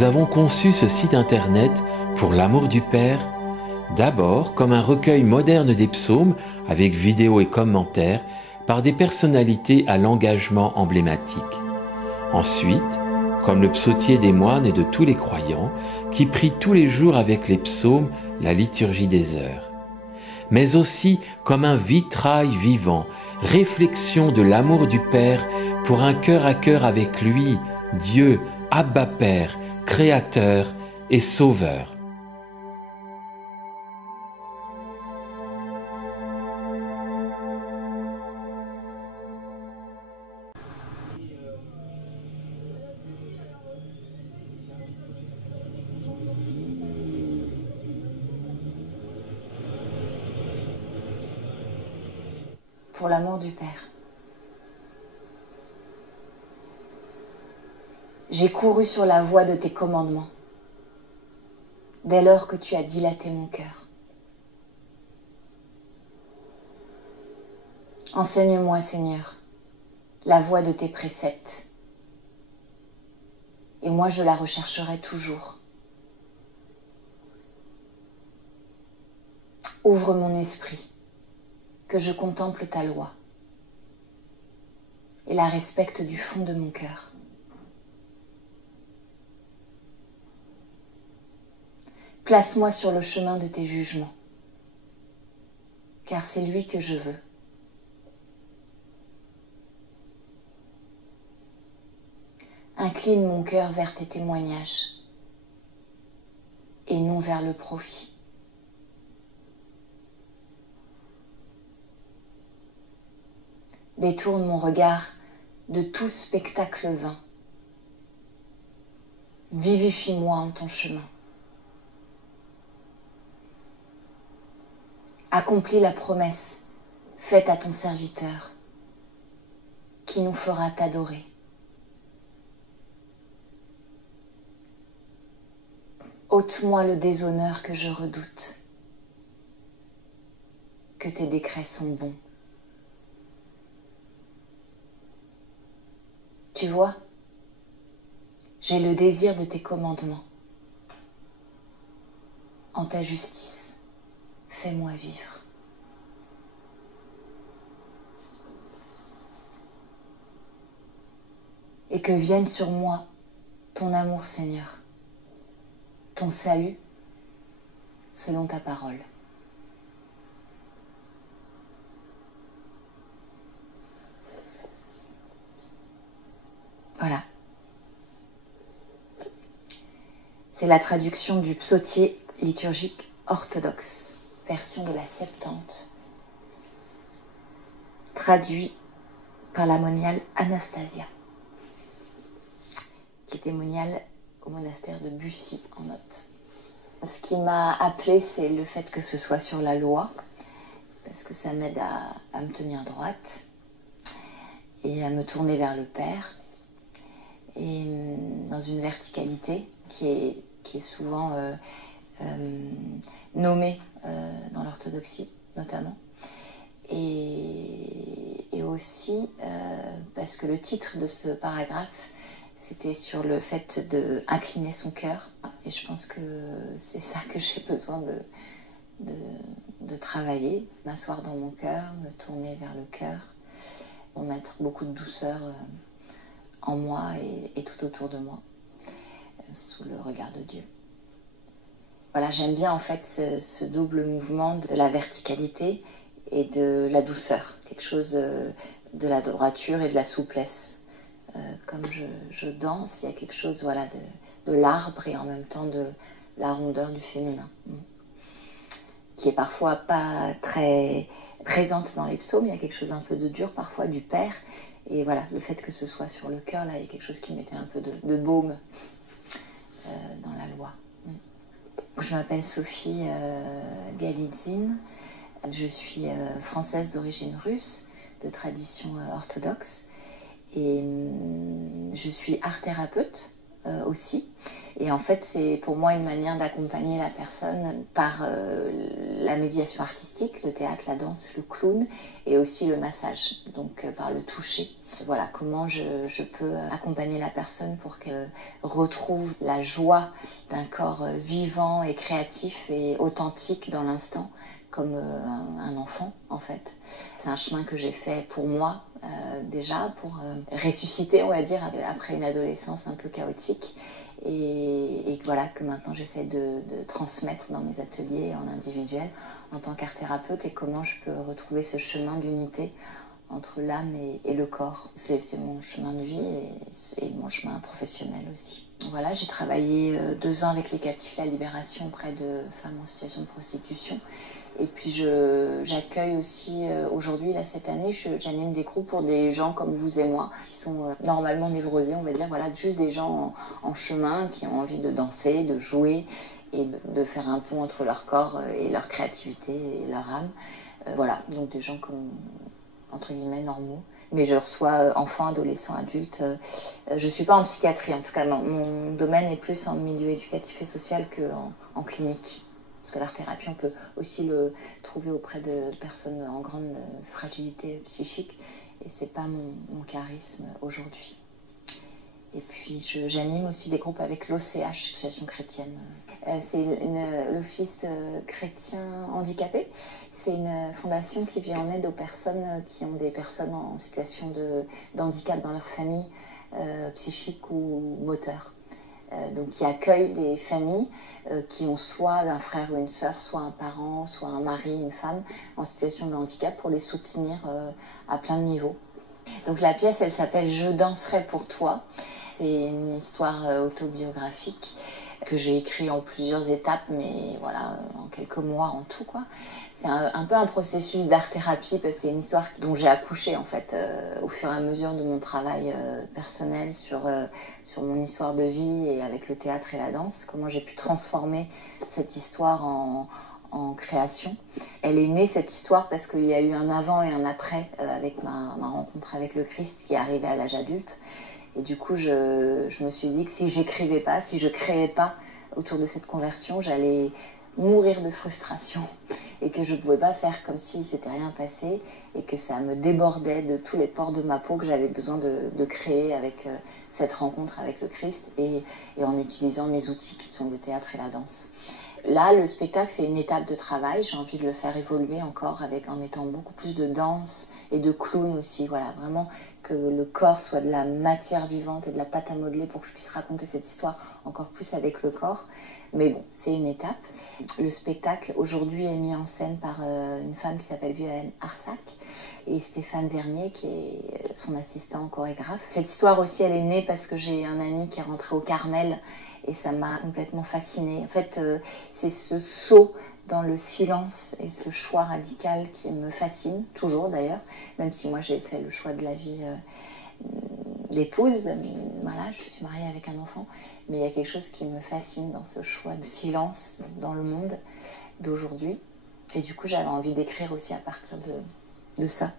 nous avons conçu ce site internet pour l'amour du Père, d'abord comme un recueil moderne des psaumes avec vidéos et commentaires par des personnalités à l'engagement emblématique. Ensuite, comme le psautier des moines et de tous les croyants qui prient tous les jours avec les psaumes la liturgie des heures. Mais aussi comme un vitrail vivant, réflexion de l'amour du Père pour un cœur à cœur avec lui, Dieu, Abba Père, Créateur et Sauveur. Pour l'amour du Père. J'ai couru sur la voie de tes commandements, dès lors que tu as dilaté mon cœur. Enseigne-moi, Seigneur, la voie de tes préceptes, et moi je la rechercherai toujours. Ouvre mon esprit, que je contemple ta loi et la respecte du fond de mon cœur. Place-moi sur le chemin de tes jugements, car c'est lui que je veux. Incline mon cœur vers tes témoignages et non vers le profit. Détourne mon regard de tout spectacle vain. Vivifie-moi en ton chemin. Accomplis la promesse faite à ton serviteur, qui nous fera t'adorer. Ôte-moi le déshonneur que je redoute, que tes décrets sont bons. Tu vois, j'ai le désir de tes commandements. En ta justice, fais-moi vivre. Et que vienne sur moi ton amour, Seigneur, ton salut, selon ta parole. Voilà. C'est la traduction du psautier liturgique orthodoxe, version de la Septante, traduit par la moniale Anastasia, qui était moniale au monastère de Bussy en Othe. Ce qui m'a appelée, c'est le fait que ce soit sur la loi, parce que ça m'aide à me tenir droite et à me tourner vers le Père, et dans une verticalité qui est souvent nommée dans l'orthodoxie notamment, et aussi parce que le titre de ce paragraphe c'était sur le fait d'incliner son cœur, et je pense que c'est ça que j'ai besoin de travailler, m'asseoir dans mon cœur, me tourner vers le cœur, pour mettre beaucoup de douceur en moi et tout autour de moi, sous le regard de Dieu. Voilà, j'aime bien en fait ce double mouvement de la verticalité et de la douceur, quelque chose de la droiture et de la souplesse. Comme je danse, il y a quelque chose voilà, de l'arbre et en même temps de la rondeur du féminin, qui est parfois pas très présente dans les psaumes. Il y a quelque chose un peu de dur parfois du Père. Et voilà, le fait que ce soit sur le cœur, là, il y a quelque chose qui mettait un peu de baume dans la loi. Je m'appelle Sophie Galitzine. Je suis française d'origine russe, de tradition orthodoxe. Et je suis art-thérapeute aussi. Et en fait, c'est pour moi une manière d'accompagner la personne par la médiation artistique, le théâtre, la danse, le clown, et aussi le massage, donc par le toucher. Voilà, comment je peux accompagner la personne pour qu'elle retrouve la joie d'un corps vivant et créatif et authentique dans l'instant, comme un enfant en fait. C'est un chemin que j'ai fait pour moi déjà, pour ressusciter, on va dire, après une adolescence un peu chaotique. Et voilà, que maintenant j'essaie de transmettre dans mes ateliers en individuel en tant qu'art thérapeute, et comment je peux retrouver ce chemin d'unité entre l'âme et le corps. C'est mon chemin de vie et mon chemin professionnel aussi. Voilà, j'ai travaillé 2 ans avec les Captifs La Libération auprès de femmes en situation de prostitution. Et puis j'accueille aussi aujourd'hui, là cette année, j'anime des groupes pour des gens comme vous et moi, qui sont normalement névrosés, on va dire, voilà, juste des gens en chemin qui ont envie de danser, de jouer et de faire un pont entre leur corps et leur créativité et leur âme. Voilà, donc des gens comme, entre guillemets, normaux. Mais je reçois enfants, adolescents, adultes. Je ne suis pas en psychiatrie, en tout cas, mon domaine est plus en milieu éducatif et social qu'en clinique. Parce que l'art-thérapie, on peut aussi le trouver auprès de personnes en grande fragilité psychique. Et ce n'est pas mon charisme aujourd'hui. Et puis j'anime aussi des groupes avec l'OCH, l'Association chrétienne. C'est l'Office chrétien handicapé. C'est une fondation qui vient en aide aux personnes qui ont des personnes en situation de handicap dans leur famille, psychique ou moteur. Donc qui accueille des familles qui ont soit un frère ou une sœur, soit un parent, soit un mari, une femme en situation de handicap, pour les soutenir à plein de niveaux. Donc la pièce, elle s'appelle « Je danserai pour toi ». C'est une histoire autobiographique que j'ai écrite en plusieurs étapes, mais voilà, en quelques mois en tout, quoi. C'est un peu un processus d'art-thérapie, parce que c'est une histoire dont j'ai accouché en fait au fur et à mesure de mon travail personnel sur mon histoire de vie et avec le théâtre et la danse, comment j'ai pu transformer cette histoire en création. Elle est née, cette histoire, parce qu'il y a eu un avant et un après avec ma rencontre avec le Christ qui est arrivé à l'âge adulte. Et du coup, je me suis dit que si j'écrivais pas, si je créais pas autour de cette conversion, j'allais mourir de frustration et que je pouvais pas faire comme si c'était rien passé et que ça me débordait de tous les pores de ma peau, que j'avais besoin de créer avec cette rencontre avec le Christ et en utilisant mes outils qui sont le théâtre et la danse. Là, le spectacle, c'est une étape de travail. J'ai envie de le faire évoluer encore en mettant beaucoup plus de danse et de clown aussi. Voilà, vraiment que le corps soit de la matière vivante et de la pâte à modeler pour que je puisse raconter cette histoire encore plus avec le corps. Mais bon, c'est une étape. Le spectacle, aujourd'hui, est mis en scène par une femme qui s'appelle Violaine Arsac et Stéphane Vernier, qui est son assistant chorégraphe. Cette histoire aussi, elle est née parce que j'ai un ami qui est rentré au Carmel et ça m'a complètement fascinée. En fait, c'est ce saut dans le silence et ce choix radical qui me fascine, toujours d'ailleurs, même si moi j'ai fait le choix de la vie d'épouse, voilà, je suis mariée avec un enfant, mais il y a quelque chose qui me fascine dans ce choix de silence dans le monde d'aujourd'hui. Et du coup, j'avais envie d'écrire aussi à partir de ça.